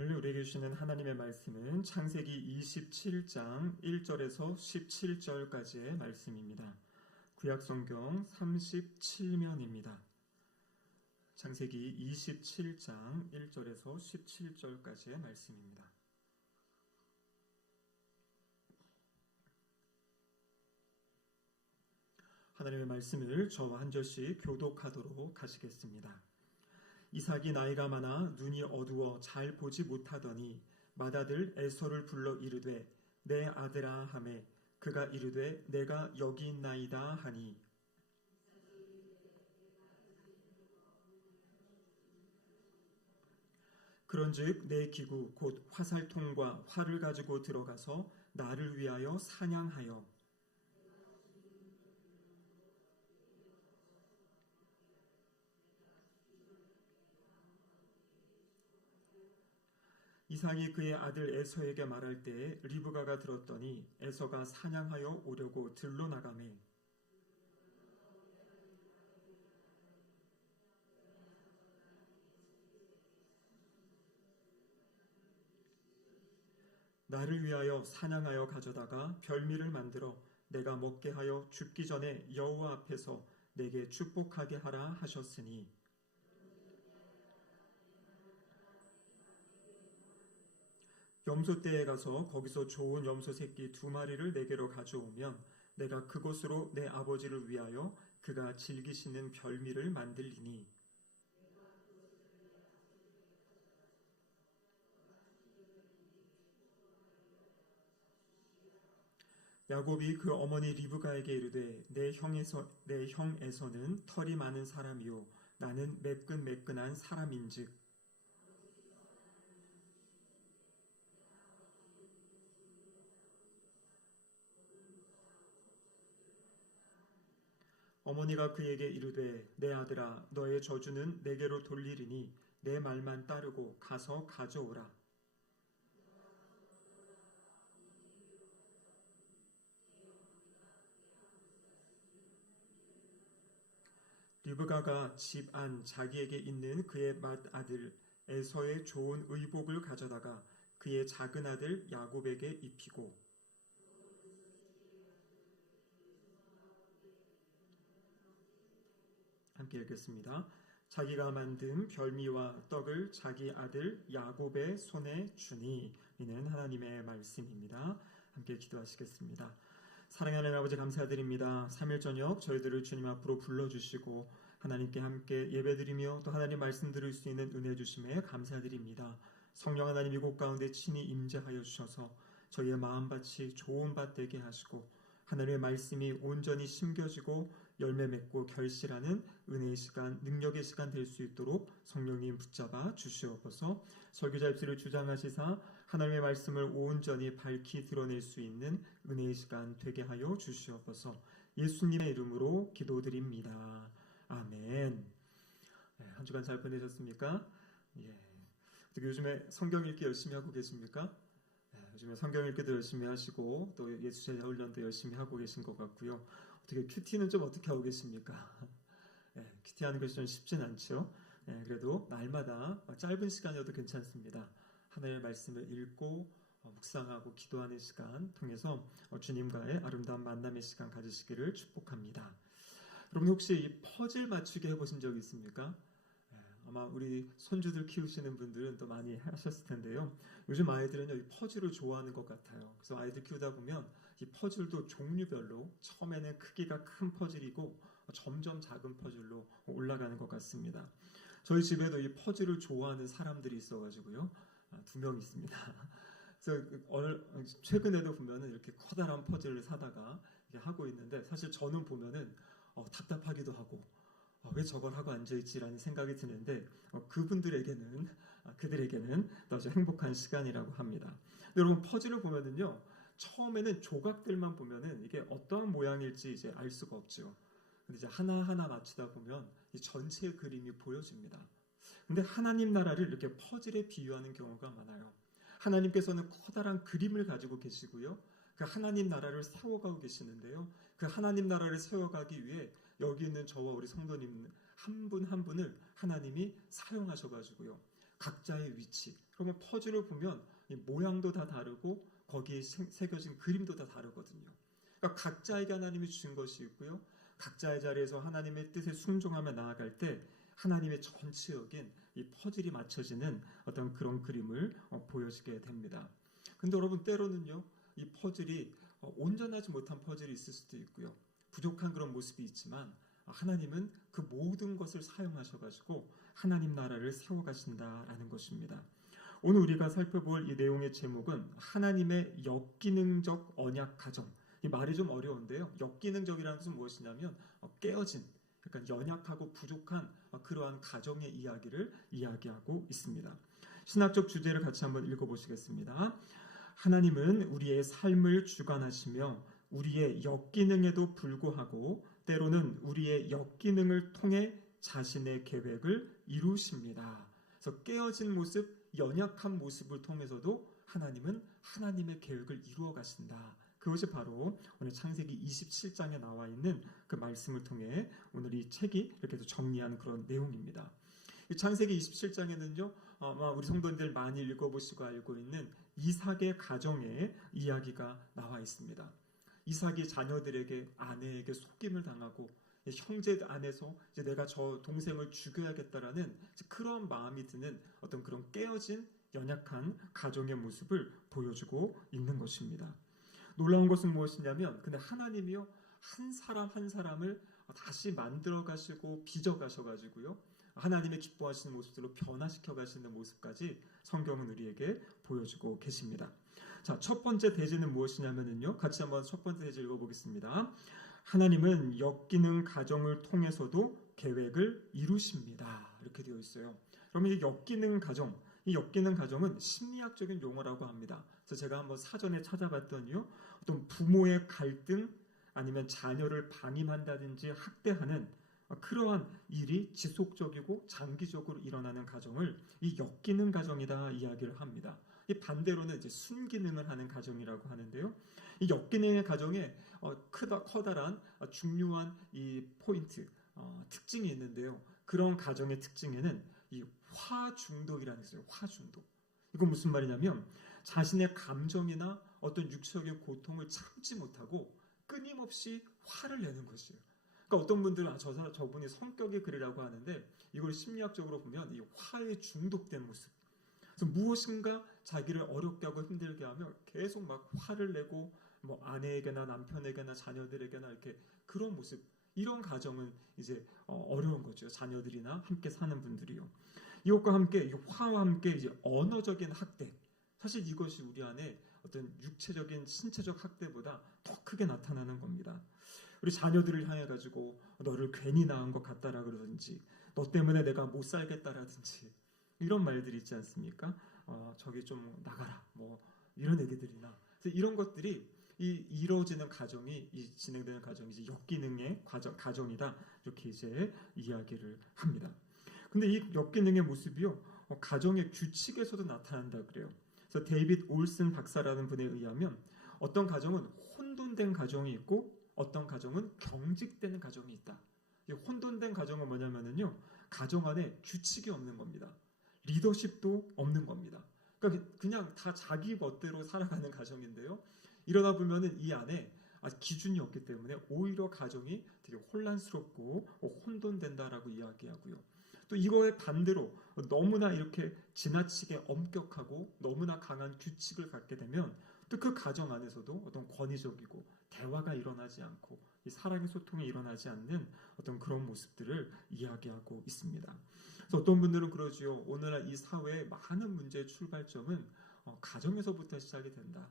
오늘 우리에게 주시는 하나님의 말씀은 창세기 27장 1절에서 17절까지의 말씀입니다. 구약성경 37면입니다. 창세기 27장 1절에서 17절까지의 말씀입니다. 하나님의 말씀을 저와 한 절씩 교독하도록 하시겠습니다. 이삭이 나이가 많아 눈이 어두워 잘 보지 못하더니 맏아들 에서를 불러 이르되 내 아들아 하매 그가 이르되 내가 여기 있나이다 하니 그런즉 내 기구 곧 화살통과 활을 가지고 들어가서 나를 위하여 사냥하여 이삭이 그의 아들 에서에게 말할 때에 리브가가 들었더니 에서가 사냥하여 오려고 들로 나가매 나를 위하여 사냥하여 가져다가 별미를 만들어 내가 먹게 하여 죽기 전에 여호와 앞에서 내게 축복하게 하라 하셨으니 염소떼에 가서 거기서 좋은 염소 새끼 2마리를 내게로 가져오면 내가 그곳으로 내 아버지를 위하여 그가 즐기시는 별미를 만들리니 야곱이 그 어머니 리브가에게 이르되 내 형 에서는 털이 많은 사람이요 나는 매끈매끈한 사람인즉 어머니가 그에게 이르되 내 아들아 너의 저주는 내게로 돌리리니 내 말만 따르고 가서 가져오라. 리브가가 집 안 자기에게 있는 그의 맏아들 에서의 좋은 의복을 가져다가 그의 작은 아들 야곱에게 입히고 함께 읽겠습니다. 자기가 만든 별미와 떡을 자기 아들 야곱의 손에 주니 이는 하나님의 말씀입니다. 함께 기도하시겠습니다. 사랑하는 아버지 감사드립니다. 3일 저녁 저희들을 주님 앞으로 불러주시고 하나님께 함께 예배드리며 또 하나님 말씀 들을 수 있는 은혜 주심에 감사드립니다. 성령 하나님 이곳 가운데 친히 임재하여 주셔서 저희의 마음밭이 좋은 밭 되게 하시고 하나님의 말씀이 온전히 심겨지고 열매 맺고 결실하는 은혜의 시간, 능력의 시간 될 수 있도록 성령님 붙잡아 주시옵소서. 설교자 입술을 주장하시사 하나님의 말씀을 온전히 밝히 드러낼 수 있는 은혜의 시간 되게 하여 주시옵소서. 예수님의 이름으로 기도드립니다. 아멘. 한 주간 잘 보내셨습니까? 어떻게 요즘에 성경 읽기 열심히 하고 계십니까? 요즘에 성경 읽기도 열심히 하시고 또 예수제자 훈련도 열심히 하고 계신 것 같고요. 어떻게 큐티는 좀 어떻게 하고 계십니까? 큐티하는 것이 좀 쉽진 않죠. 그래도 날마다 짧은 시간이어도 괜찮습니다. 하나님의 말씀을 읽고 묵상하고 기도하는 시간 통해서 주님과의 아름다운 만남의 시간 가지시기를 축복합니다. 여러분 혹시 이 퍼즐 맞추기 해보신 적 있습니까? 아마 우리 손주들 키우시는 분들은 또 많이 하셨을 텐데요. 요즘 아이들은요, 이 퍼즐을 좋아하는 것 같아요. 그래서 아이들 키우다 보면 이 퍼즐도 종류별로 처음에는 크기가 큰 퍼즐이고 점점 작은 퍼즐로 올라가는 것 같습니다. 저희 집에도 이 퍼즐을 좋아하는 사람들이 있어가지고요. 2명 있습니다. 그래서 최근에도 보면은 이렇게 커다란 퍼즐을 사다가 이렇게 하고 있는데 사실 저는 보면은 답답하기도 하고 왜 저걸 하고 앉아있지라는 생각이 드는데 그들에게는 아주 행복한 시간이라고 합니다. 여러분 퍼즐을 보면은요 처음에는 조각들만 보면은 이게 어떠한 모양일지 이제 알 수가 없죠. 근데 이제 하나하나 맞추다 보면 이 전체 그림이 보여집니다. 근데 하나님 나라를 이렇게 퍼즐에 비유하는 경우가 많아요. 하나님께서는 커다란 그림을 가지고 계시고요. 그 하나님 나라를 세워가고 계시는데요. 그 하나님 나라를 세워가기 위해 여기 있는 저와 우리 성도님 한 분 한 분을 하나님이 사용하셔가지고요. 각자의 위치. 그러면 퍼즐을 보면 이 모양도 다 다르고 거기에 새겨진 그림도 다 다르거든요. 그러니까 각자에게 하나님이 주신 것이 있고요. 각자의 자리에서 하나님의 뜻에 순종하며 나아갈 때 하나님의 전체적인 이 퍼즐이 맞춰지는 어떤 그런 그림을 보여주게 됩니다. 근데 여러분, 때로는요, 이 퍼즐이 온전하지 못한 퍼즐이 있을 수도 있고요. 부족한 그런 모습이 있지만 하나님은 그 모든 것을 사용하셔가지고 하나님 나라를 세워가신다라는 것입니다. 오늘 우리가 살펴볼 이 내용의 제목은 하나님의 역기능적 언약 가정. 이 말이 좀 어려운데요. 역기능적이라는 것은 무엇이냐면 깨어진, 그러니까 연약하고 부족한 그러한 가정의 이야기를 이야기하고 있습니다. 신학적 주제를 같이 한번 읽어보시겠습니다. 하나님은 우리의 삶을 주관하시며 우리의 역기능에도 불구하고 때로는 우리의 역기능을 통해 자신의 계획을 이루십니다. 그래서 깨어진 모습, 연약한 모습을 통해서도 하나님은 하나님의 계획을 이루어 가신다. 그것이 바로 오늘 창세기 27장에 나와 있는 그 말씀을 통해 오늘 이 책이 이렇게 정리한 그런 내용입니다. 이 창세기 27장에는요, 아마 우리 성도님들 많이 읽어보시고 알고 있는 이삭의 가정의 이야기가 나와 있습니다. 이삭이 자녀들에게, 아내에게 속임을 당하고 형제 안에서 이제 내가 저 동생을 죽여야겠다라는 그런 마음이 드는 어떤 그런 깨어진 연약한 가정의 모습을 보여주고 있는 것입니다. 놀라운 것은 무엇이냐면, 근데 하나님이요, 한 사람 한 사람을 다시 만들어 가시고 빚어 가셔가지고요, 하나님의 기뻐하시는 모습들로 변화시켜 가시는 모습까지 성경은 우리에게 보여주고 계십니다. 자, 첫 번째 대지는 무엇이냐면요, 같이 한번 첫 번째 대지 읽어보겠습니다. 하나님은 역기능 가정을 통해서도 계획을 이루십니다. 이렇게 되어 있어요. 그러면 이 역기능 가정, 이 역기능 가정은 심리학적인 용어라고 합니다. 그래서 제가 한번 사전에 찾아봤더니요, 어떤 부모의 갈등 아니면 자녀를 방임한다든지 학대하는 그러한 일이 지속적이고 장기적으로 일어나는 가정을 이 역기능 가정이다 이야기를 합니다. 이 반대로는 이제 순기능을 하는 가정이라고 하는데요. 이 역기능의 가정에 커다란 중요한 이 포인트, 특징이 있는데요. 그런 가정의 특징에는 이 화중독이라는 게 있어요. 화중독. 이건 무슨 말이냐면 자신의 감정이나 어떤 육체적인 고통을 참지 못하고 끊임없이 화를 내는 것이에요. 그러니까 어떤 분들은 저분이 성격이 그러라고 하는데, 이걸 심리학적으로 보면 이 화에 중독된 모습. 그래서 무엇인가 자기를 어렵게 하고 힘들게 하면 계속 막 화를 내고 뭐 아내에게나 남편에게나 자녀들에게나 이렇게 그런 모습. 이런 가정은 이제 어려운 거죠. 자녀들이나 함께 사는 분들이요. 이것과 함께, 이 화와 함께 이제 언어적인 학대. 사실 이것이 우리 안에 어떤 육체적인 신체적 학대보다 더 크게 나타나는 겁니다. 우리 자녀들을 향해 가지고 너를 괜히 낳은 것 같다라 그러든지, 너 때문에 내가 못 살겠다라든지 이런 말들이 있지 않습니까? 저기 좀 나가라, 뭐 이런 얘기들이나, 이런 것들이 이루어지는 가정이, 이 진행되는 가정이 이제 역기능의 가정이다, 이렇게 이제 이야기를 합니다. 근데 이 역기능의 모습이요, 가정의 규칙에서도 나타난다 그래요. 그래서 데이빗 올슨 박사라는 분에 의하면 어떤 가정은 혼돈된 가정이 있고 어떤 가정은 경직되는 가정이 있다. 이 혼돈된 가정은 뭐냐면요, 가정 안에 규칙이 없는 겁니다. 리더십도 없는 겁니다. 그러니까 그냥 다 자기 멋대로 살아가는 가정인데요. 이러다 보면은 이 안에 기준이 없기 때문에 오히려 가정이 되게 혼란스럽고 혼돈된다라고 이야기하고요. 또 이거에 반대로 너무나 이렇게 지나치게 엄격하고 너무나 강한 규칙을 갖게 되면 또 그 가정 안에서도 어떤 권위적이고 대화가 일어나지 않고 이 사랑의 소통이 일어나지 않는 어떤 그런 모습들을 이야기하고 있습니다. 그래서 어떤 분들은 그러지요. 오늘날 이 사회의 많은 문제의 출발점은 가정에서부터 시작이 된다.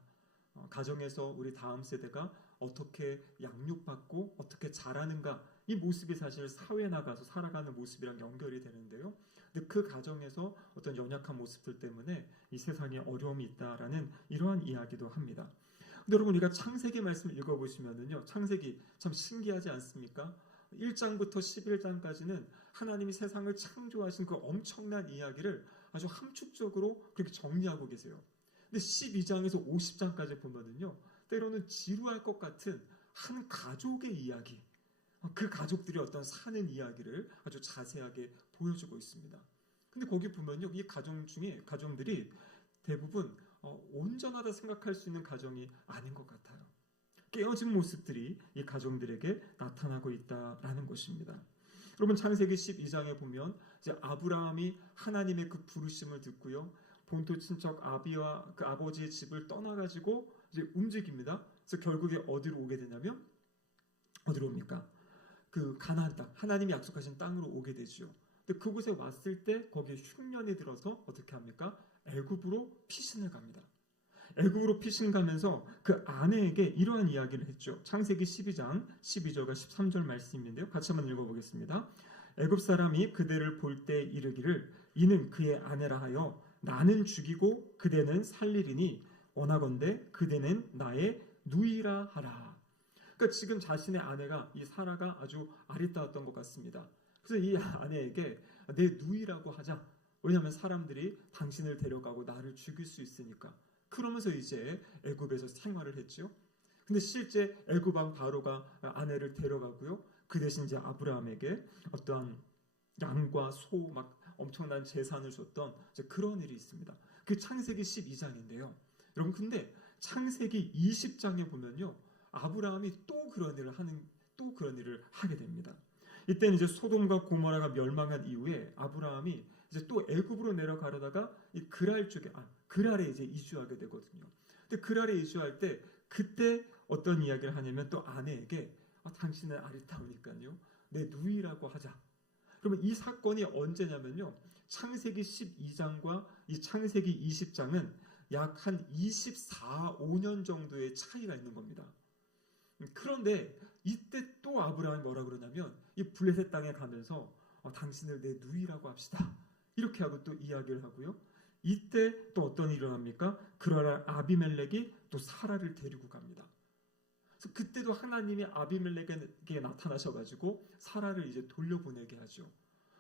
가정에서 우리 다음 세대가 어떻게 양육받고 어떻게 자라는가, 이 모습이 사실 사회에 나가서 살아가는 모습이랑 연결이 되는데요. 근데 그 가정에서 어떤 연약한 모습들 때문에 이 세상에 어려움이 있다라는 이러한 이야기도 합니다. 근데 여러분, 우리가 창세기 말씀을 읽어보시면은요, 창세기 참 신기하지 않습니까? 1장부터 11장까지는 하나님이 세상을 창조하신 그 엄청난 이야기를 아주 함축적으로 그렇게 정리하고 계세요. 근데 12장에서 50장까지 보면은요, 때로는 지루할 것 같은 한 가족의 이야기, 그 가족들이 어떤 사는 이야기를 아주 자세하게 보여주고 있습니다. 근데 거기 보면요, 이 가정들이 대부분 온전하다 생각할 수 있는 가정이 아닌 것 같아요. 깨어진 모습들이 이 가정들에게 나타나고 있다라는 것입니다. 여러분, 창세기 12장에 보면 이제 아브라함이 하나님의 그 부르심을 듣고요, 본토 친척 아비와 그 아버지의 집을 떠나가지고 이제 움직입니다. 그래서 결국에 어디로 오게 되냐면, 어디로 옵니까? 그 가나안 땅, 하나님이 약속하신 땅으로 오게 되죠. 근데 그곳에 왔을 때 거기에 흉년이 들어서 어떻게 합니까? 애굽으로 피신을 갑니다. 애굽으로 피신 가면서 그 아내에게 이러한 이야기를 했죠. 창세기 12장 12절과 13절 말씀인데요. 같이 한번 읽어보겠습니다. 애굽 사람이 그대를 볼 때 이르기를 이는 그의 아내라 하여 나는 죽이고 그대는 살리리니 원하건대 그대는 나의 누이라 하라. 그러니까 지금 자신의 아내가, 이 사라가 아주 아리따웠던 것 같습니다. 그래서 이 아내에게 내 누이라고 하자. 왜냐하면 사람들이 당신을 데려가고 나를 죽일 수 있으니까. 그러면서 이제 애굽에서 생활을 했죠. 근데 실제 애굽 왕 바로가 아내를 데려가고요. 그 대신 이제 아브라함에게 어떠한 양과 소, 막 엄청난 재산을 줬던 그런 일이 있습니다. 그 창세기 12장인데요. 여러분, 근데 창세기 20장에 보면요, 아브라함이 또 그런 일을 하게 됩니다. 이때는 이제 소돔과 고모라가 멸망한 이후에 아브라함이 이제 또 애굽으로 내려가려다가 이 그랄에 이제 이주하게 되거든요. 근데 그랄에 이주할 때 그때 어떤 이야기를 하냐면 또 아내에게 당신은 아리따우니까요, 내 누이라고 하자. 그러면 이 사건이 언제냐면요, 창세기 12장과 이 창세기 20장은 약 한 5년 정도의 차이가 있는 겁니다. 그런데 이때 또 아브라함이 뭐라 그러냐면 이 블레셋 땅에 가면서 당신을 내 누이라고 합시다. 이렇게 하고 또 이야기를 하고요. 이때 또 어떤 일이 일어납니까? 그러나 아비멜렉이 또 사라를 데리고 갑니다. 그래서 그때도 하나님이 아비멜렉에게 나타나셔가지고 사라를 이제 돌려보내게 하죠.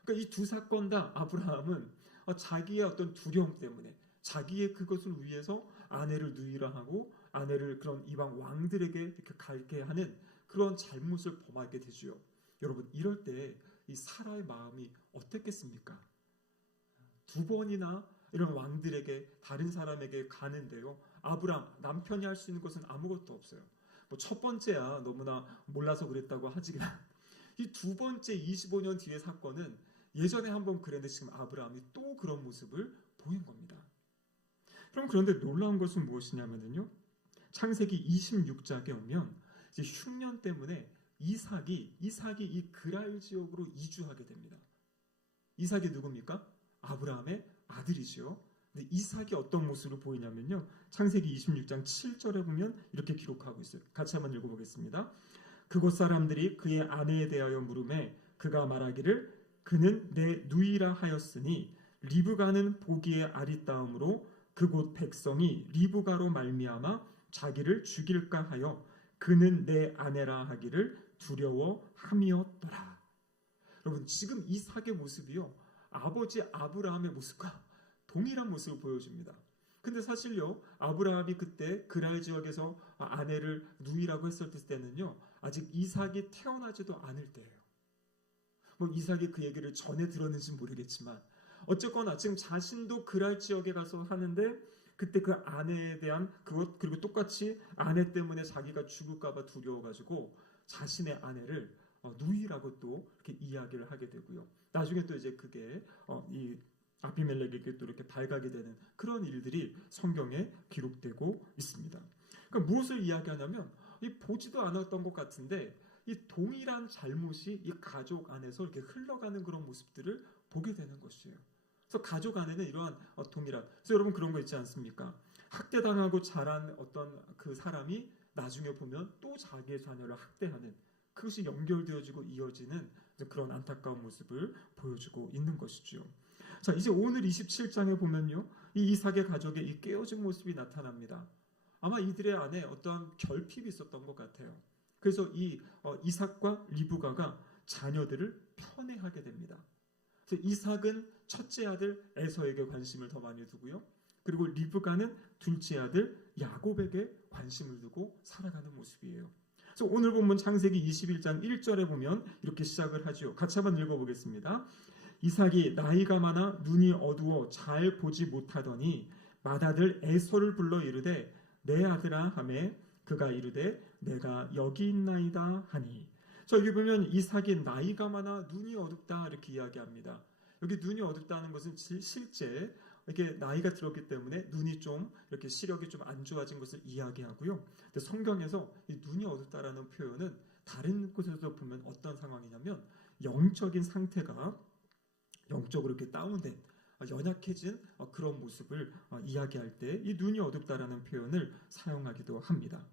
그러니까 이 두 사건 다 아브라함은 자기의 어떤 두려움 때문에, 자기의 그것을 위해서 아내를 누이라 하고 아내를 그런 이방 왕들에게 이렇게 갈게 하는 그런 잘못을 범하게 되죠. 여러분, 이럴 때 이 사라의 마음이 어땠겠습니까? 두 번이나 이런 왕들에게, 다른 사람에게 가는데요, 아브라함 남편이 할 수 있는 것은 아무것도 없어요. 뭐 첫 번째야 너무나 몰라서 그랬다고 하지만 이 두 번째 25년 뒤의 사건은 예전에 한번 그랬는데 지금 아브라함이 또 그런 모습을 보인 겁니다. 그럼 그런데 놀라운 것은 무엇이냐면요, 창세기 26장에 오면 이제 흉년 때문에 이삭이 이 그랄 지역으로 이주하게 됩니다. 이삭이 누굽니까? 아브라함의 아들이죠. 근데 이삭이 어떤 모습을 보이냐면요, 창세기 26장 7절에 보면 이렇게 기록하고 있어요. 같이 한번 읽어보겠습니다. 그곳 사람들이 그의 아내에 대하여 물으매 그가 말하기를 그는 내 누이라 하였으니 리브가는 보기에 아리따움으로 그곳 백성이 리브가로 말미암아 자기를 죽일까 하여 그는 내 아내라 하기를 두려워함이었더라. 여러분, 지금 이삭의 모습이요, 아버지 아브라함의 모습과 동일한 모습을 보여줍니다. 근데 사실요, 아브라함이 그때 그랄 지역에서 아내를 누이라고 했을 때는요, 아직 이삭이 태어나지도 않을 때예요. 뭐 이삭이 그 얘기를 전에 들었는지 모르겠지만 어쨌거나 지금 자신도 그랄 지역에 가서 하는데 그때 그 아내에 대한 그것, 그리고 똑같이 아내 때문에 자기가 죽을까봐 두려워가지고 자신의 아내를 누이라고 또 이렇게 이야기를 하게 되고요. 나중에 또 이제 그게 이 아비멜렉에게 또 이렇게 발각이 되는 그런 일들이 성경에 기록되고 있습니다. 그러니까 무엇을 이야기하냐면 이 보지도 않았던 것 같은데 이 동일한 잘못이 이 가족 안에서 이렇게 흘러가는 그런 모습들을 보게 되는 것이에요. 그래서 가족 안에는 이러한 동일한, 그래서 여러분 그런 거 있지 않습니까? 학대당하고 자란 어떤 그 사람이 나중에 보면 또 자기의 자녀를 학대하는, 그것이 연결되어지고 이어지는 그런 안타까운 모습을 보여주고 있는 것이죠. 자, 이제 오늘 27장에 보면요, 이 이삭의 가족의 이 깨어진 모습이 나타납니다. 아마 이들의 안에 어떠한 결핍이 있었던 것 같아요. 그래서 이 이삭과 리브가가 자녀들을 편애하게 됩니다. 그래서 이삭은 첫째 아들 에서에게 관심을 더 많이 두고요, 그리고 리브가는 둘째 아들 야곱에게 관심을 두고 살아가는 모습이에요. 그래서 오늘 본문 창세기 21장 1절에 보면 이렇게 시작을 하죠. 같이 한번 읽어보겠습니다. 이삭이 나이가 많아 눈이 어두워 잘 보지 못하더니 맏아들 에서를 불러 이르되 내 아들아 하매 그가 이르되 내가 여기 있나이다 하니. 자, 여기 보면 이삭이 나이가 많아 눈이 어둡다 이렇게 이야기합니다. 여기 눈이 어둡다는 것은 실제 이렇게 나이가 들었기 때문에 눈이 좀 이렇게 시력이 좀 안 좋아진 것을 이야기하고요. 근데 성경에서 이 눈이 어둡다라는 표현은 다른 곳에서 보면 어떤 상황이냐면 영적인 상태가 영적으로 이렇게 다운된 연약해진 그런 모습을 이야기할 때 이 눈이 어둡다라는 표현을 사용하기도 합니다.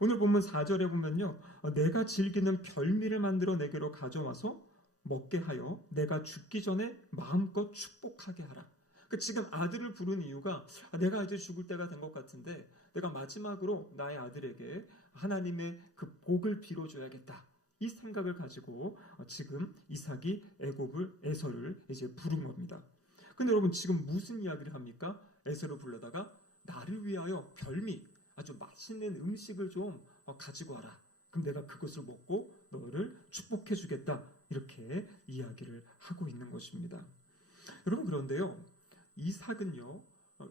오늘 본문 4절에 보면요. 내가 즐기는 별미를 만들어 내게로 가져와서 먹게 하여 내가 죽기 전에 마음껏 축복하게 하라. 지금 아들을 부른 이유가 내가 이제 죽을 때가 된 것 같은데 내가 마지막으로 나의 아들에게 하나님의 그 복을 빌어줘야겠다. 이 생각을 가지고 지금 이삭이 에서를 이제 부른 겁니다. 근데 여러분 지금 무슨 이야기를 합니까? 에서를 불러다가 나를 위하여 별미, 아주 맛있는 음식을 좀 가지고 와라. 그럼 내가 그것을 먹고 너를 축복해 주겠다. 이렇게 이야기를 하고 있는 것입니다. 여러분 그런데요. 이삭은요.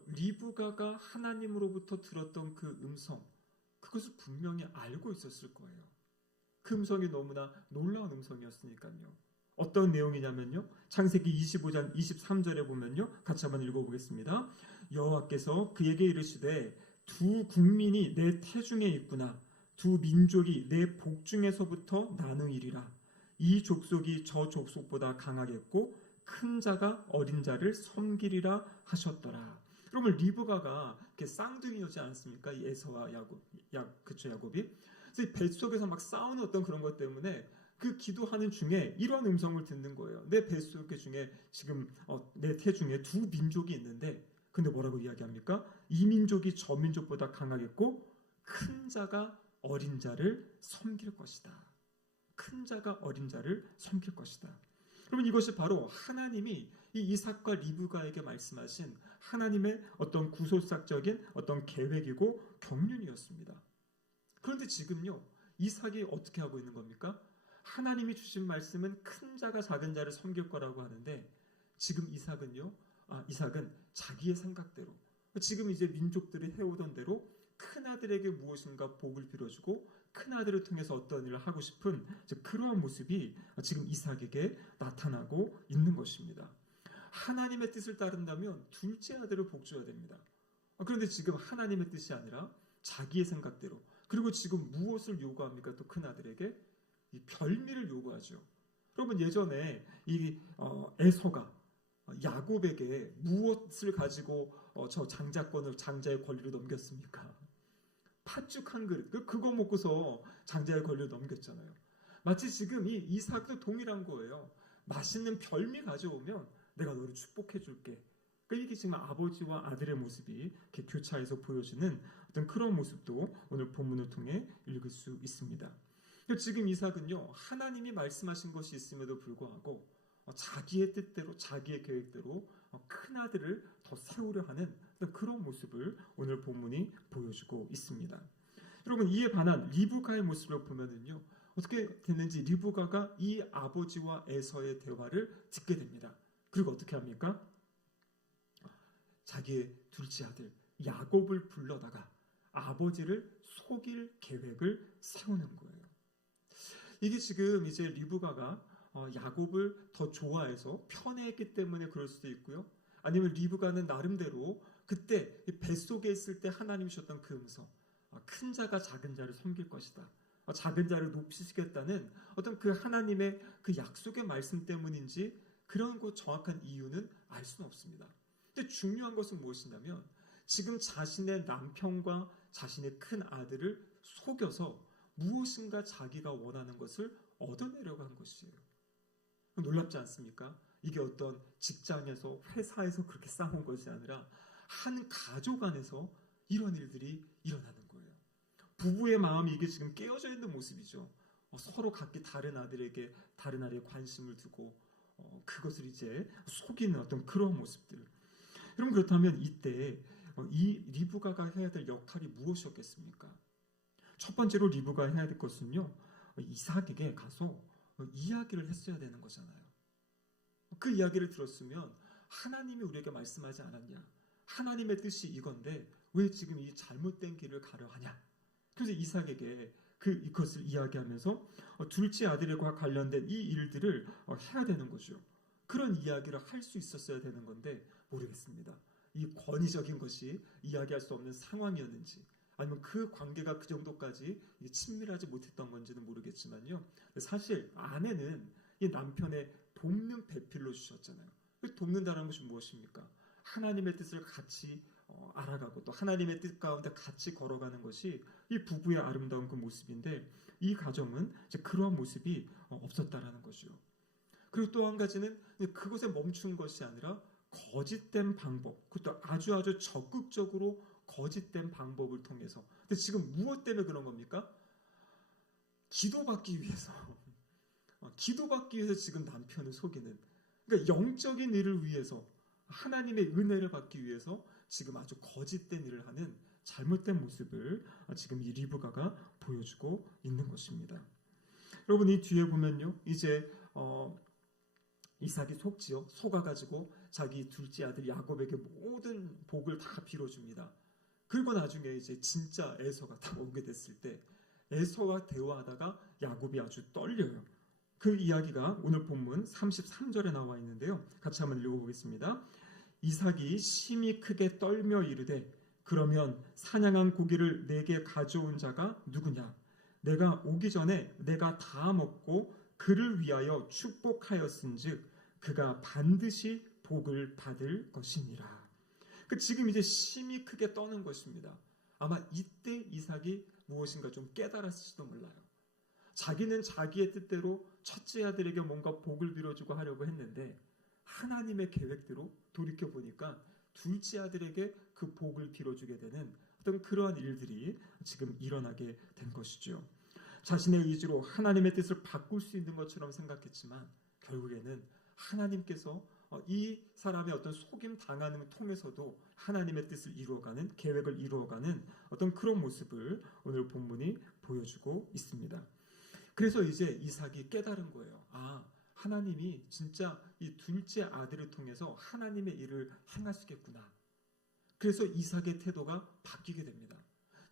리브가가 하나님으로부터 들었던 그 음성, 그것을 분명히 알고 있었을 거예요. 그 음성이 너무나 놀라운 음성이었으니까요. 어떤 내용이냐면요. 창세기 25장 23절에 보면요. 같이 한번 읽어보겠습니다. 여호와께서 그에게 이르시되 두 국민이 내 태중에 있구나. 두 민족이 내 복중에서부터 나누이리라. 이 족속이 저 족속보다 강하겠고 큰 자가 어린 자를 섬기리라 하셨더라. 여러분 리브가가 쌍둥이였지 않습니까? 이 에서와 야곱이. 그래서 뱃속에서 막 싸우는 어떤 그런 것 때문에 그 기도하는 중에 이런 음성을 듣는 거예요. 내 뱃속에 중에 지금 내 태중에 두 민족이 있는데 근데 뭐라고 이야기합니까? 이 민족이 저 민족보다 강하겠고 큰 자가 어린 자를 섬길 것이다. 큰 자가 어린 자를 섬길 것이다. 그러면 이것이 바로 하나님이 이 이삭과 리브가에게 말씀하신 하나님의 어떤 구속사적인 어떤 계획이고 경륜이었습니다. 그런데 지금요, 이삭이 어떻게 하고 있는 겁니까? 하나님이 주신 말씀은 큰 자가 작은 자를 섬길 거라고 하는데 지금 이삭은 자기의 생각대로 지금 이제 민족들이 해오던 대로 큰 아들에게 무엇인가 복을 빌어주고 큰 아들을 통해서 어떤 일을 하고 싶은 그러한 모습이 지금 이삭에게 나타나고 있는 것입니다. 하나님의 뜻을 따른다면 둘째 아들을 복줘야 됩니다. 그런데 지금 하나님의 뜻이 아니라 자기의 생각대로 그리고 지금 무엇을 요구합니까? 또 큰 아들에게 이 별미를 요구하죠. 여러분 예전에 이 에서가 야곱에게 무엇을 가지고 저 장자의 권리를 넘겼습니까? 팥죽 한 그릇, 그거 먹고서 장자의 권리를 넘겼잖아요. 마치 지금 이 이삭도 동일한 거예요. 맛있는 별미 가져오면 내가 너를 축복해 줄게. 이게 지금 아버지와 아들의 모습이 이렇게 교차해서 보여지는 어떤 그런 모습도 오늘 본문을 통해 읽을 수 있습니다. 지금 이삭은요, 하나님이 말씀하신 것이 있음에도 불구하고 자기의 뜻대로, 자기의 계획대로 큰 아들을 더 세우려 하는 그런 모습을 오늘 본문이 보여주고 있습니다. 여러분 이에 반한 리브가의 모습을 보면은요, 어떻게 됐는지 리브가가 이 아버지와 에서의 대화를 듣게 됩니다. 그리고 어떻게 합니까? 자기의 둘째 아들 야곱을 불러다가 아버지를 속일 계획을 세우는 거예요. 이게 지금 이제 리브가가 야곱을 더 좋아해서 편애했기 때문에 그럴 수도 있고요. 아니면 리브가는 나름대로 그때 뱃속에 있을 때 하나님이 주셨던 그 음성, 큰 자가 작은 자를 섬길 것이다. 작은 자를 높이시겠다는 어떤 그 하나님의 그 약속의 말씀 때문인지 그런 그 정확한 이유는 알 수는 없습니다. 근데 중요한 것은 무엇이냐면 지금 자신의 남편과 자신의 큰 아들을 속여서 무엇인가 자기가 원하는 것을 얻어내려고 한 것이에요. 놀랍지 않습니까? 이게 어떤 직장에서 회사에서 그렇게 싸운 것이 아니라 한 가족 안에서 이런 일들이 일어나는 거예요. 부부의 마음이 이게 지금 깨어져 있는 모습이죠. 서로 각기 다른 아들에게 다른 아들에 관심을 두고 그것을 이제 속이는 어떤 그런 모습들. 여러분 그렇다면 이때 이 리브가가 해야 될 역할이 무엇이었겠습니까? 첫 번째로 리브가 해야 될 것은요, 이삭에게 가서 이야기를 했어야 되는 거잖아요. 그 이야기를 들었으면 하나님이 우리에게 말씀하지 않았냐? 하나님의 뜻이 이건데 왜 지금 이 잘못된 길을 가려 하냐? 그래서 이삭에게 이것을 이야기하면서 둘째 아들과 관련된 이 일들을 해야 되는 거죠. 그런 이야기를 할 수 있었어야 되는 건데 모르겠습니다. 이 권위적인 것이 이야기할 수 없는 상황이었는지 아니면 그 관계가 그 정도까지 친밀하지 못했던 건지는 모르겠지만요. 사실 아내는 이 남편의 돕는 배필로 주셨잖아요. 돕는다는 것이 무엇입니까? 하나님의 뜻을 같이 알아가고 또 하나님의 뜻 가운데 같이 걸어가는 것이 이 부부의 아름다운 그 모습인데 이 가정은 이제 그러한 모습이 없었다라는 것이요. 그리고 또 한 가지는 그것에 멈춘 것이 아니라 거짓된 방법, 그것도 아주 적극적으로 거짓된 방법을 통해서. 근데 지금 무엇 때문에 그런 겁니까? 기도받기 위해서. 기도받기 위해서 지금 남편을 속이는. 그러니까 영적인 일을 위해서 하나님의 은혜를 받기 위해서 지금 아주 거짓된 일을 하는 잘못된 모습을 지금 이 리브가가 보여주고 있는 것입니다. 여러분 이 뒤에 보면요, 이제 이삭이 속아가지고 자기 둘째 아들 야곱에게 모든 복을 다 빌어줍니다. 그리고 나중에 이제 진짜 에서가 다 오게 됐을 때 에서와 대화하다가 야곱이 아주 떨려요. 그 이야기가 오늘 본문 33절에 나와 있는데요. 같이 한번 읽어보겠습니다. 이삭이 심히 크게 떨며 이르되 그러면 사냥한 고기를 내게 가져온 자가 누구냐? 내가 오기 전에 내가 다 먹고 그를 위하여 축복하였은즉 그가 반드시 복을 받을 것이니라. 지금 이제 심히 크게 떠는 것입니다. 아마 이때 이삭이 무엇인가 좀 깨달았을지도 몰라요. 자기는 자기의 뜻대로 첫째 아들에게 뭔가 복을 빌어주고 하려고 했는데 하나님의 계획대로 돌이켜보니까 둘째 아들에게 그 복을 빌어주게 되는 어떤 그러한 일들이 지금 일어나게 된 것이죠. 자신의 의지로 하나님의 뜻을 바꿀 수 있는 것처럼 생각했지만 결국에는 하나님께서 이 사람의 어떤 속임 당하는 통해서도 하나님의 뜻을 이루어가는, 계획을 이루어가는 어떤 그런 모습을 오늘 본문이 보여주고 있습니다. 그래서 이제 이삭이 깨달은 거예요. 하나님이 진짜 이 둘째 아들을 통해서 하나님의 일을 행하시겠구나. 그래서 이삭의 태도가 바뀌게 됩니다.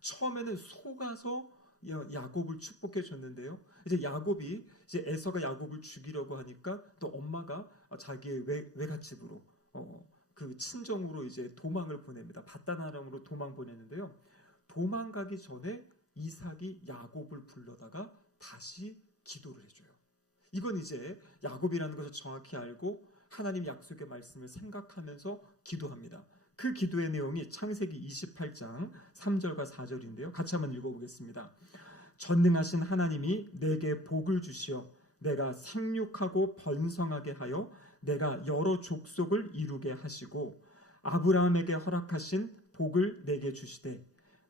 처음에는 속아서 야곱을 축복해 줬는데요. 이제 야곱이 이제 에서가 야곱을 죽이려고 하니까 또 엄마가 자기의 외갓집으로 그 친정으로 이제 도망을 보냅니다. 밧단아람으로 도망 보내는데요. 도망가기 전에 이삭이 야곱을 불러다가 다시 기도를 해줘요. 이건 이제 야곱이라는 것을 정확히 알고 하나님 약속의 말씀을 생각하면서 기도합니다. 그 기도의 내용이 창세기 28장 3절과 4절인데요. 같이 한번 읽어보겠습니다. 전능하신 하나님이 내게 복을 주시어 내가 생육하고 번성하게 하여 내가 여러 족속을 이루게 하시고 아브라함에게 허락하신 복을 내게 주시되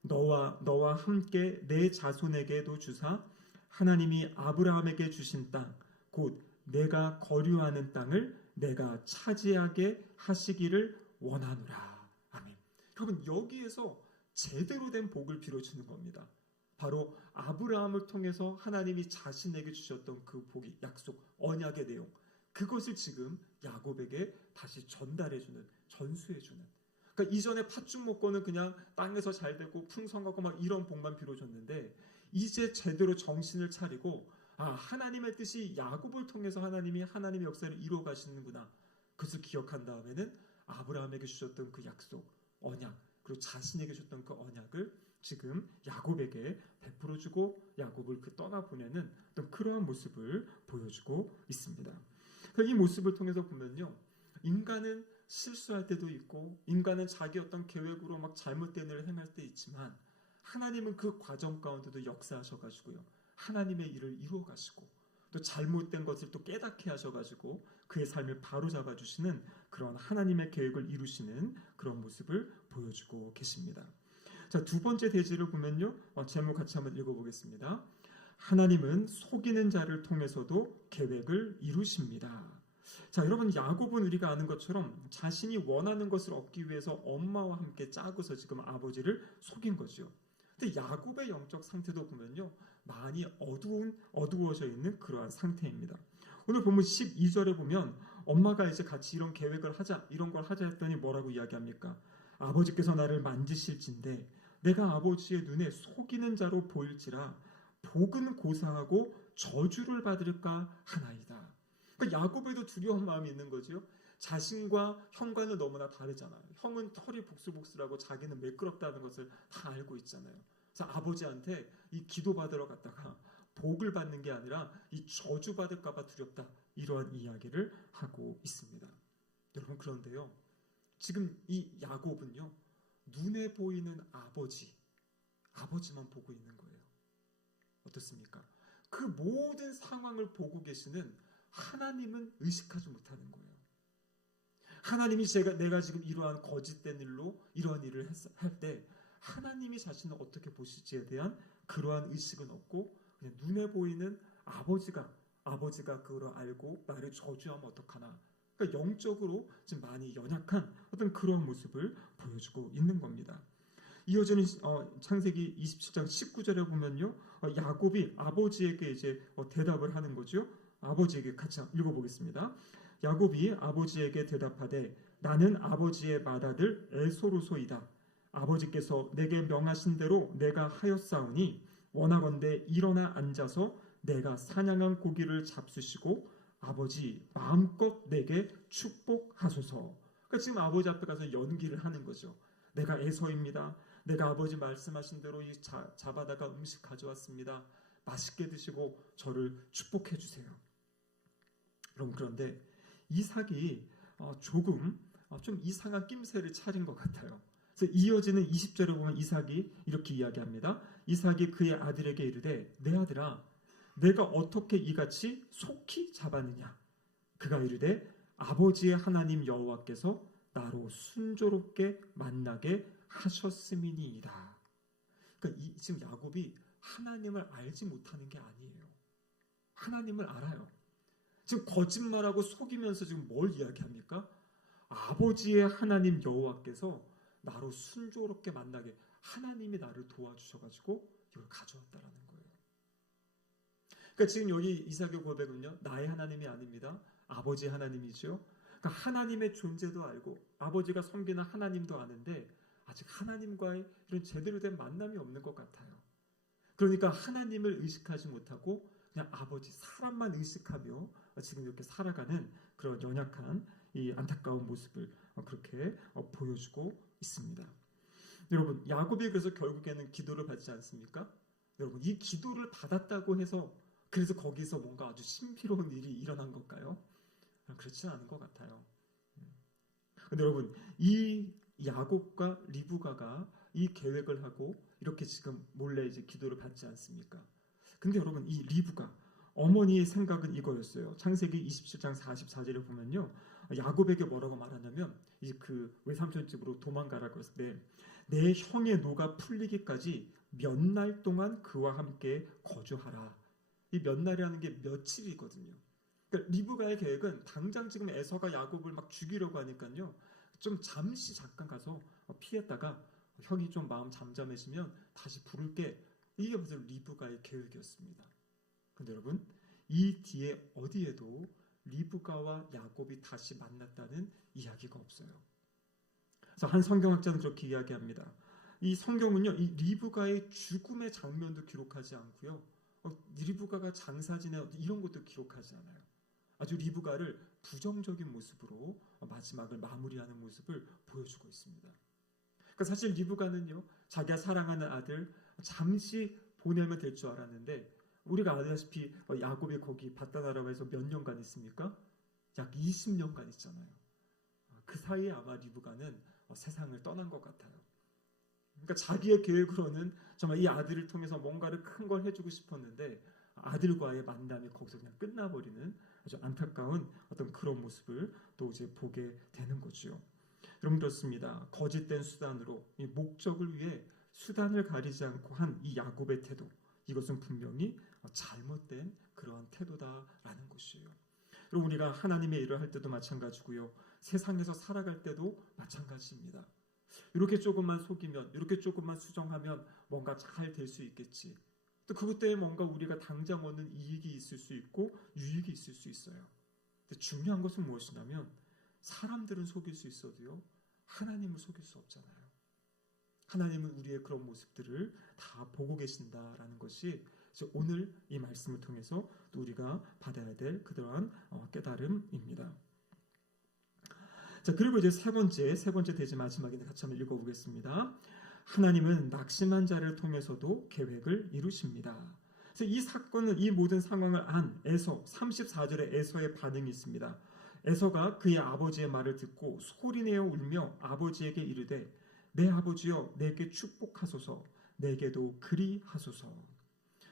너와 함께 내 자손에게도 주사 하나님이 아브라함에게 주신 땅 곧 내가 거류하는 땅을 내가 차지하게 하시기를 원하노라. 아멘. 여러분 여기에서 제대로 된 복을 빌어주는 겁니다. 바로 아브라함을 통해서 하나님이 자신에게 주셨던 그 복이 약속, 언약의 내용, 그것을 지금 야곱에게 다시 전달해주는, 전수해주는. 그러니까 이전에 팥죽 먹고는 그냥 땅에서 잘 되고 풍성하고 막 이런 복만 빌어줬는데 이제 제대로 정신을 차리고 하나님의 뜻이 야곱을 통해서 하나님의 역사를 이루어 가시는구나. 그것을 기억한 다음에는 아브라함에게 주셨던 그 약속, 언약, 그리고 자신에게 주셨던 그 언약을 지금 야곱에게 베풀어주고 야곱을 떠나보내는 또 그러한 모습을 보여주고 있습니다. 이 모습을 통해서 보면요, 인간은 실수할 때도 있고 인간은 자기 어떤 계획으로 막 잘못된 일을 행할 때 있지만 하나님은 그 과정 가운데도 역사하셔가지고요, 하나님의 일을 이루어 가시고 또 잘못된 것을 또 깨닫게 하셔가지고 그의 삶을 바로잡아 주시는 그런 하나님의 계획을 이루시는 그런 모습을 보여주고 계십니다. 자, 두 번째 대지를 보면요, 제목 같이 한번 읽어보겠습니다. 하나님은 속이는 자를 통해서도 계획을 이루십니다. 자, 여러분 야곱은 우리가 아는 것처럼 자신이 원하는 것을 얻기 위해서 엄마와 함께 짜고서 지금 아버지를 속인 거죠. 근데 야곱의 영적 상태도 보면요, 많이 어두워져 있는 그러한 상태입니다. 오늘 본문 12절에 보면 엄마가 이제 같이 이런 계획을 하자, 이런 걸 하자 했더니 뭐라고 이야기합니까? 아버지께서 나를 만지실진데 내가 아버지의 눈에 속이는 자로 보일지라 복은 고사하고 저주를 받을까 하나이다. 그러니까 야곱에도 두려운 마음이 있는 거죠. 자신과 형과는 너무나 다르잖아요. 형은 털이 복슬복슬하고 자기는 매끄럽다는 것을 다 알고 있잖아요. 그래서 아버지한테 이 기도받으러 갔다가 복을 받는 게 아니라 이 저주받을까 봐 두렵다, 이러한 이야기를 하고 있습니다. 여러분, 그런데요, 지금 이 야곱은요, 눈에 보이는 아버지만 보고 있는 거예요. 어떻습니까? 그 모든 상황을 보고 계시는 하나님은 의식하지 못하는 거예요. 하나님이 내가 지금 이러한 거짓된 일로 이러한 일을 할 때 하나님이 자신을 어떻게 보실지에 대한 그러한 의식은 없고, 그냥 눈에 보이는 아버지가 그걸 알고 나를 저주하면 어떡하나. 그러니까 영적으로 지금 많이 연약한 어떤 그런 모습을 보여주고 있는 겁니다. 이어지는 창세기 27장 19절에 보면요, 야곱이 아버지에게 이제 대답을 하는 거죠. 아버지에게 같이 읽어보겠습니다. 야곱이 아버지에게 대답하되 나는 아버지의 맏아들 에서루소이다. 아버지께서 내게 명하신 대로 내가 하였사오니 원하건대 일어나 앉아서 내가 사냥한 고기를 잡수시고 아버지 마음껏 내게 축복하소서. 그러니까 지금 아버지 앞에 가서 연기를 하는 거죠. 내가 에서입니다. 내가 아버지 말씀하신 대로 이 잡아다가 음식 가져왔습니다. 맛있게 드시고 저를 축복해 주세요. 여러분, 그런데 이삭이 조금 좀 이상한 낌새를 차린 것 같아요. 그래서 이어지는 20절에 보면 이삭이 이렇게 이야기합니다. 이삭이 그의 아들에게 이르되 내 아들아 내가 어떻게 이같이 속히 잡았느냐. 그가 이르되 아버지의 하나님 여호와께서 나로 순조롭게 만나게 하셨음이니이다. 그러니까 지금 야곱이 하나님을 알지 못하는 게 아니에요. 하나님을 알아요. 지금 거짓말하고 속이면서 지금 뭘 이야기합니까? 아버지의 하나님 여호와께서 나로 순조롭게 만나게, 하나님이 나를 도와주셔가지고 이걸 가져왔다라는 거예요. 그러니까 지금 여기 이삭의 고백은요, 나의 하나님이 아닙니다. 아버지의 하나님이죠. 그러니까 하나님의 존재도 알고 아버지가 섬기는 하나님도 아는데 아직 하나님과의 이런 제대로 된 만남이 없는 것 같아요. 그러니까 하나님을 의식하지 못하고 그냥 아버지, 사람만 의식하며 지금 이렇게 살아가는 그런 연약한 이 안타까운 모습을 그렇게 보여주고 있습니다. 여러분, 야곱이 그래서 결국에는 기도를 받지 않습니까? 여러분, 이 기도를 받았다고 해서 그래서 거기서 뭔가 아주 신비로운 일이 일어난 걸까요? 그렇지는 않은 것 같아요. 근데 여러분, 이 야곱과 리브가가 이 계획을 하고 이렇게 지금 몰래 이제 기도를 받지 않습니까? 근데 여러분, 이 리브가 어머니의 생각은 이거였어요. 창세기 27장 44절에 보면요, 야곱에게 뭐라고 말하냐면 이제 그 외삼촌 집으로 도망가라고 했을 때 내 형의 노가 풀리기까지 몇 날 동안 그와 함께 거주하라. 이 몇 날이라는 게 며칠이거든요. 그러니까 리브가의 계획은 당장 지금 에서가 야곱을 막 죽이려고 하니까요, 좀 잠시 잠깐 가서 피했다가 형이 좀 마음 잠잠해지면 다시 부를게. 이게 무슨 리브가의 계획이었습니다. 근데 여러분, 이 뒤에 어디에도 리브가와 야곱이 다시 만났다는 이야기가 없어요. 그래서 한 성경학자는 그렇게 이야기합니다. 이 성경은요, 이 리브가의 죽음의 장면도 기록하지 않고요, 리브가가 장사 지내 이런 것도 기록하지 않아요. 아주 리브가를 부정적인 모습으로 마지막을 마무리하는 모습을 보여주고 있습니다. 그러니까 사실 리브가는요, 자기가 사랑하는 아들 잠시 보내면 될 줄 알았는데, 우리가 아다시피 야곱이 거기 바다나라에서 몇 년간 있습니까? 약 20년간 있잖아요. 그 사이에 아마 리브가는 세상을 떠난 것 같아요. 그러니까 자기의 계획으로는 정말 이 아들을 통해서 뭔가를 큰 걸 해주고 싶었는데 아들과의 만남이 거기서 그냥 끝나버리는 아주 안타까운 어떤 그런 모습을 또 이제 보게 되는 거죠. 여러분, 그렇습니다. 거짓된 수단으로 이 목적을 위해 수단을 가리지 않고 한 이 야곱의 태도, 이것은 분명히 잘못된 그러한 태도다라는 것이에요. 그리고 우리가 하나님의 일을 할 때도 마찬가지고요, 세상에서 살아갈 때도 마찬가지입니다. 이렇게 조금만 속이면, 이렇게 조금만 수정하면 뭔가 잘 될 수 있겠지. 또 그것 때문에 뭔가 우리가 당장 얻는 이익이 있을 수 있고 유익이 있을 수 있어요. 근데 중요한 것은 무엇이냐면 사람들은 속일 수 있어도요, 하나님을 속일 수 없잖아요. 하나님은 우리의 그런 모습들을 다 보고 계신다라는 것이 오늘 이 말씀을 통해서 또 우리가 받아야 될 그러한 깨달음입니다. 자, 그리고 이제 세 번째 대지 마지막인데 같이 한번 읽어보겠습니다. 하나님은 낙심한 자를 통해서도 계획을 이루십니다. 그래서 이 사건은, 이 모든 상황을 안 에서 34절에 에서의 반응이 있습니다. 에서가 그의 아버지의 말을 듣고 소리내어 울며 아버지에게 이르되 내 아버지여 내게 축복하소서, 내게도 그리하소서.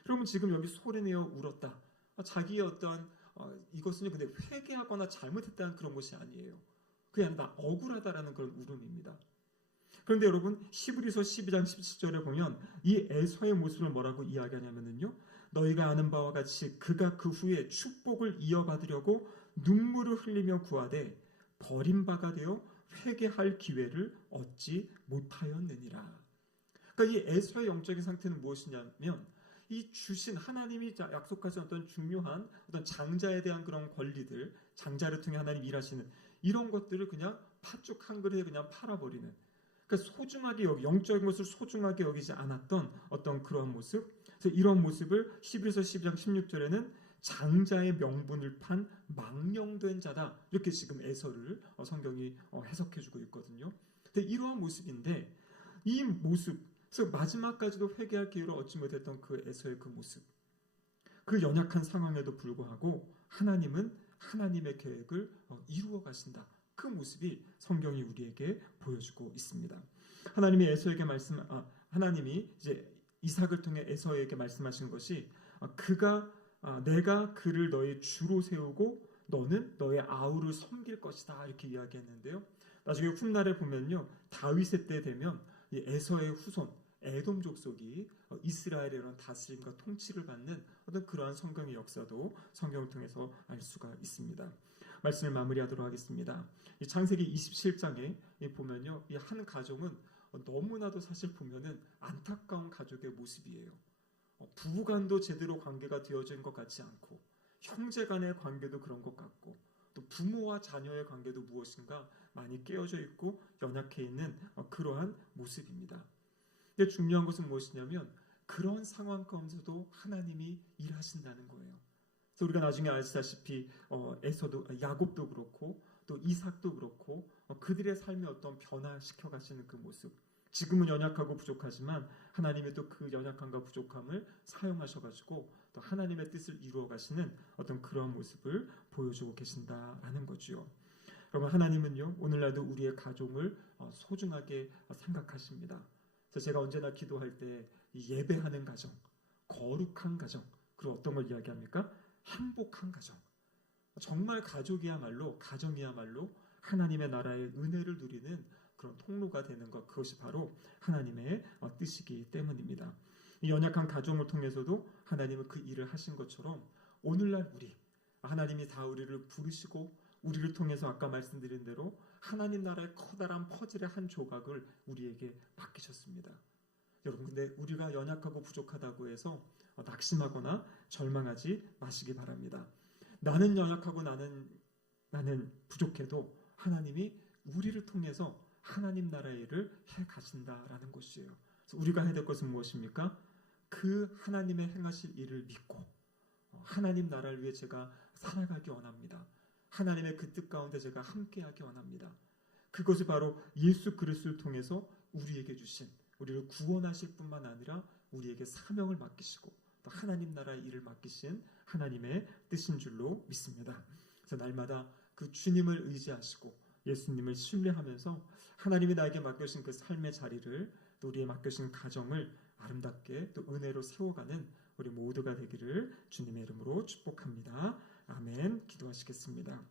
여러분, 지금 여기 소리내어 울었다. 자기의 어떠한 이것은 근데 회개하거나 잘못했다는 그런 것이 아니에요. 그게 아니라 억울하다라는 그런 울음입니다. 그런데 여러분, 히브리서 12장 17절에 보면 이 에서의 모습을 뭐라고 이야기하냐면요, 너희가 아는 바와 같이 그가 그 후에 축복을 이어받으려고 눈물을 흘리며 구하되 버림바가 되어 회개할 기회를 얻지 못하였느니라. 그러니까 이 에서의 영적인 상태는 무엇이냐면, 이 주신 하나님이 약속하신 어떤 중요한 어떤 장자에 대한 그런 권리들, 장자를 통해 하나님 일하시는 이런 것들을 그냥 팥죽 한 그릇에 그냥 팔아버리는, 그러니까 소중하게 영적인 것을 소중하게 여기지 않았던 어떤 그러한 모습. 그래서 이런 모습을 히브리서 12장 16절에는 장자의 명분을 판 망령된 자다, 이렇게 지금 에서를 성경이 해석해주고 있거든요. 근데 이러한 모습인데, 이 모습, 그래서 마지막까지도 회개할 기회를 얻지 못했던 그 에서의 그 모습, 그 연약한 상황에도 불구하고 하나님은 하나님의 계획을 이루어 가신다. 그 모습이 성경이 우리에게 보여주고 있습니다. 하나님이 에서에게 하나님이 이제 이삭을 통해 에서에게 말씀하신 것이 내가 그를 너의 주로 세우고 너는 너의 아우를 섬길 것이다, 이렇게 이야기했는데요. 나중에 훗날에 보면요, 다윗의 때 되면 이 에서의 후손 에돔 족속이 이스라엘의 이런 다스림과 통치를 받는 어떤 그러한 성경의 역사도 성경을 통해서 알 수가 있습니다. 말씀을 마무리하도록 하겠습니다. 이 창세기 27장에 보면요, 이 한 가정은 너무나도 사실 보면은 안타까운 가족의 모습이에요. 부부간도 제대로 관계가 되어진 것 같지 않고, 형제간의 관계도 그런 것 같고, 또 부모와 자녀의 관계도 무엇인가 많이 깨어져 있고 연약해 있는 그러한 모습입니다. 근데 중요한 것은 무엇이냐면 그런 상황 가운데서도 하나님이 일하신다는 거예요. 그래서 우리가 나중에 아시다시피 에서도, 야곱도 그렇고 또 이삭도 그렇고 그들의 삶에 어떤 변화시켜 가시는 그 모습, 지금은 연약하고 부족하지만 하나님이 또 그 연약함과 부족함을 사용하셔가지고 또 하나님의 뜻을 이루어 가시는 어떤 그런 모습을 보여주고 계신다라는 거죠. 여러분, 하나님은요, 오늘날도 우리의 가정을 소중하게 생각하십니다. 그래서 제가 언제나 기도할 때 이 예배하는 가정, 거룩한 가정, 그리고 어떤 걸 이야기합니까? 행복한 가정. 정말 가족이야말로, 가정이야말로 하나님의 나라의 은혜를 누리는 그런 통로가 되는 것, 그것이 바로 하나님의 뜻이기 때문입니다. 이 연약한 가정을 통해서도 하나님은 그 일을 하신 것처럼 오늘날 하나님이 다 우리를 부르시고 우리를 통해서 아까 말씀드린 대로 하나님 나라의 커다란 퍼즐의 한 조각을 우리에게 맡기셨습니다. 여러분, 근데 우리가 연약하고 부족하다고 해서 낙심하거나 절망하지 마시기 바랍니다. 나는 연약하고 나는 부족해도 하나님이 우리를 통해서 하나님 나라의 일을 해 가신다라는 것이에요. 그래서 우리가 해야 될 것은 무엇입니까? 그 하나님의 행하실 일을 믿고 하나님 나라를 위해 제가 살아가기 원합니다. 하나님의 그 뜻 가운데 제가 함께하기 원합니다. 그것이 바로 예수 그리스도를 통해서 우리에게 주신, 우리를 구원하실 뿐만 아니라 우리에게 사명을 맡기시고 또 하나님 나라의 일을 맡기신 하나님의 뜻인 줄로 믿습니다. 그래서 날마다 그 주님을 의지하시고 예수님을 신뢰하면서 하나님이 나에게 맡겨주신 그 삶의 자리를, 또 우리의 맡겨주신 가정을 아름답게 또 은혜로 세워가는 우리 모두가 되기를 주님의 이름으로 축복합니다. 아멘. 기도하시겠습니다.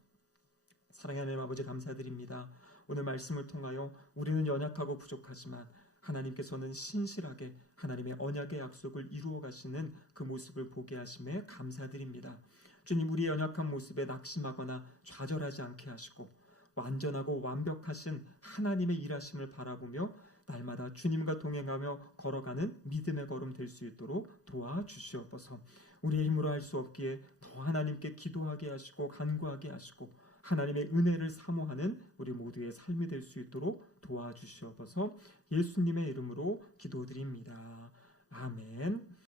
사랑하는 하나님 아버지, 감사드립니다. 오늘 말씀을 통하여 우리는 연약하고 부족하지만 하나님께서는 신실하게 하나님의 언약의 약속을 이루어 가시는 그 모습을 보게 하심에 감사드립니다. 주님, 우리의 연약한 모습에 낙심하거나 좌절하지 않게 하시고 완전하고 완벽하신 하나님의 일하심을 바라보며 날마다 주님과 동행하며 걸어가는 믿음의 걸음 될 수 있도록 도와주시옵소서. 우리의 힘으로 할 수 없기에 더 하나님께 기도하게 하시고 간구하게 하시고 하나님의 은혜를 사모하는 우리 모두의 삶이 될 수 있도록 도와주시옵소서. 예수님의 이름으로 기도드립니다. 아멘.